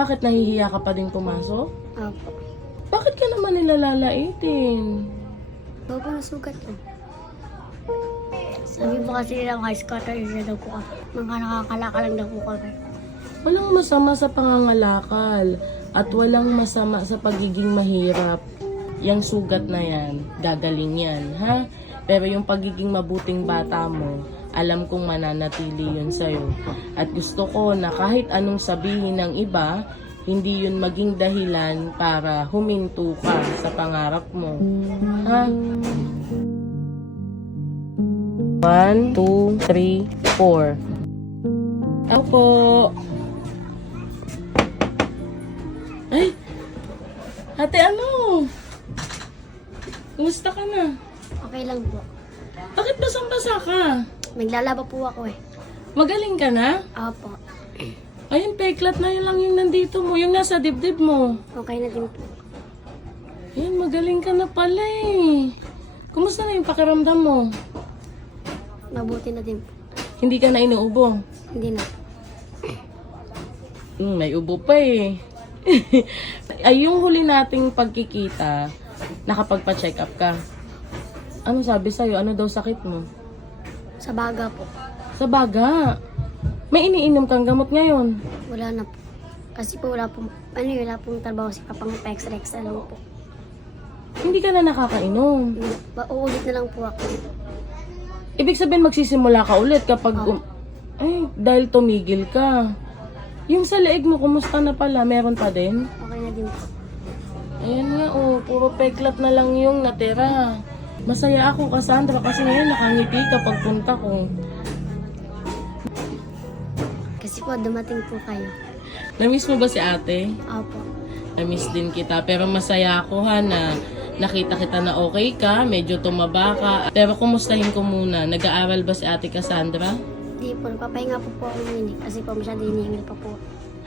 Bakit nahihiya ka pa din pumasok? Opo. Bakit ka naman nilalalaitin? Opo, nasugat po. Sabi po kasi nila high scatter area daw ako. Mga nakakalaka lang daw po kami. Walang masama sa pangangalakal at walang masama sa pagiging mahirap. Yang sugat na yan, gagaling yan, ha? Pero yung pagiging mabuting bata mo, alam kong mananatili yun sa'yo. At gusto ko na kahit anong sabihin ng iba, hindi yun maging dahilan para huminto ka sa pangarap mo. Ha? One, two, three, four. Ako po. Ay! Ate, ano? Kumusta ka na? Okay lang po. Bakit basang-basa ka? Naglalaba po ako eh. Magaling ka na? Opo. Ayun, peklat na yun lang yung nandito mo. Yung nasa dibdib mo. Okay na din po. Ayun, magaling ka na pala eh. Kumusta na yung pakiramdam mo? Mabuti na din po. Hindi ka na inuubo. Hindi na. Hmm, may ubo pa eh. Ay, yung huli nating pagkikita, nakapagpa-check up ka. Ano sabi sa'yo? Ano daw sakit mo? Sa baga po. Sa baga. May iniinom kang gamot ngayon. Wala na po. Kasi po wala po, ano wala pong trabaho si Papang Pex-Rex na lang po. Hindi ka na nakakainom. Ba- Uulit na lang po ako. Ibig sabihin magsisimula ka ulit kapag... Oo. um- ay, dahil tumigil ka. Yung sa leeg mo, kumusta na pala? Meron pa din? Okay na din po. Ayan nga, oh. Puro peklat na lang yung natira. Masaya ako, Cassandra, kasi ngayon nakangiti ka pagpunta ko. Kasi po dumating po kayo. Namiss mo ba si ate? Opo. Namiss din kita. Pero masaya ako ha na nakita kita na okay ka, medyo tumaba ka. Pero kumustahin ko muna, nag-aaral ba si ate Cassandra? Hindi po, nagpapahinga po po ako ngayon eh. Kasi po masyado hinihingal pa po.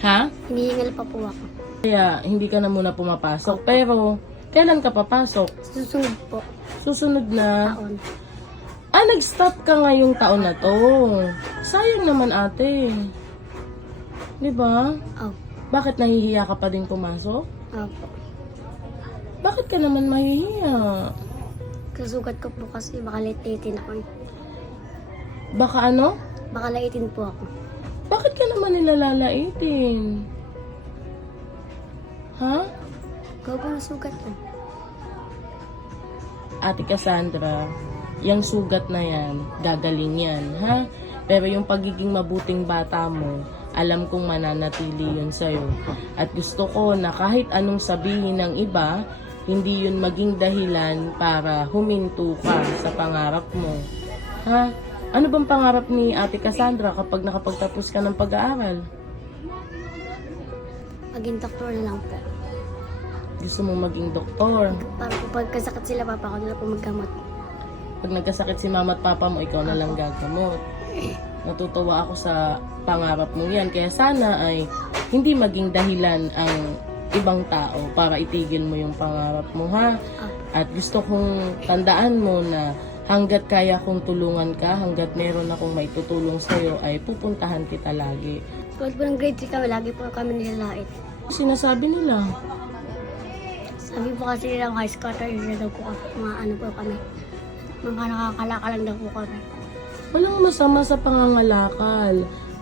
Ha? Hinihingal pa po ako. Kaya hindi ka na muna pumapasok. Pero, kailan ka papasok? Susunod po, Susunod na. taon. Ah, nag-stop ka ngayong taon na to. Sayang naman ate. Di ba? Oh, Bakit nahihiya ka pa din pumasok? opo. Bakit ka naman mahihiya? Kasugat ko po kasi baka laitin ako. Baka ano? Baka laitin po ako. Bakit ka naman nilalalaitin? Ha? Ikaw po nasugat ko. Ate Cassandra, yung sugat na yan, gagaling yan, ha? Pero yung pagiging mabuting bata mo, alam kong mananatili yun sa'yo. At gusto ko na kahit anong sabihin ng iba, hindi yun maging dahilan para huminto ka sa pangarap mo. Ha? Ano bang pangarap ni Ate Cassandra kapag nakapagtapos ka ng pag-aaral? Maging doktor na lang po. Gusto mo maging doktor. Para po pagkasakit sila, papa ko na po maggamot. Pag nagkasakit si mama at papa mo, ikaw na lang gagamot. Natutuwa ako sa pangarap mo yan. Kaya sana ay hindi maging dahilan ang ibang tao para itigil mo yung pangarap mo, ha? At gusto kong tandaan mo na hanggat kaya kong tulungan ka, hanggat meron akong maitutulong sa'yo, ay pupuntahan kita lagi. Tulad po ng grade 3 kami, lagi po kami nilalait. Sinasabi nila, Sabi po kasi nila high scatter area daw po. Mga ano po kami. Mga nakakalaka lang daw po kami. Walang masama sa pangangalakal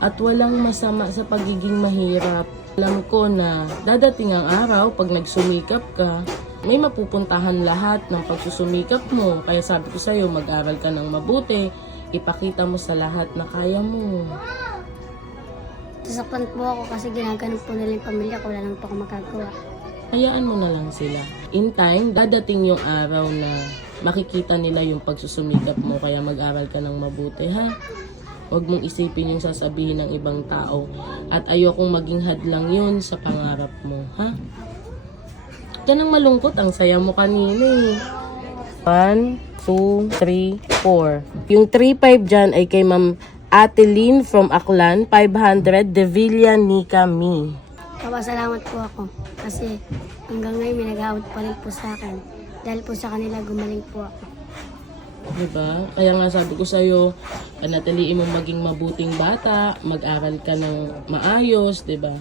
at walang masama sa pagiging mahirap. Alam ko na dadating ang araw pag nagsumikap ka, may mapupuntahan lahat ng pagsusumikap mo. Kaya sabi ko sa'yo, mag-aral ka ng mabuti, ipakita mo sa lahat na kaya mo. Sasaktan po ako kasi ginaganon po nila yung pamilya ko. Wala naman po ako magagawa. Hayaan mo na lang sila. In time, dadating yung araw na makikita nila yung pagsusumikap mo kaya mag-aral ka ng mabuti, ha? Huwag mong isipin yung sasabihin ng ibang tao at ayokong maging hadlang yun sa pangarap mo, ha? Yan ang malungkot. Ang saya mo kanina eh. 1, 2, 3, 4. Yung 3-5 dyan ay kay Ma'am Atelin from Aklan, 500, Devilla Nika Me. Papasalamat po ako kasi hanggang ngayon may nag pa rin po sa akin. Dahil po sa kanila gumaling po ako. Diba? Kaya nga sabi ko sa'yo, panatiliin mo maging mabuting bata, mag-aral ka ng maayos, diba?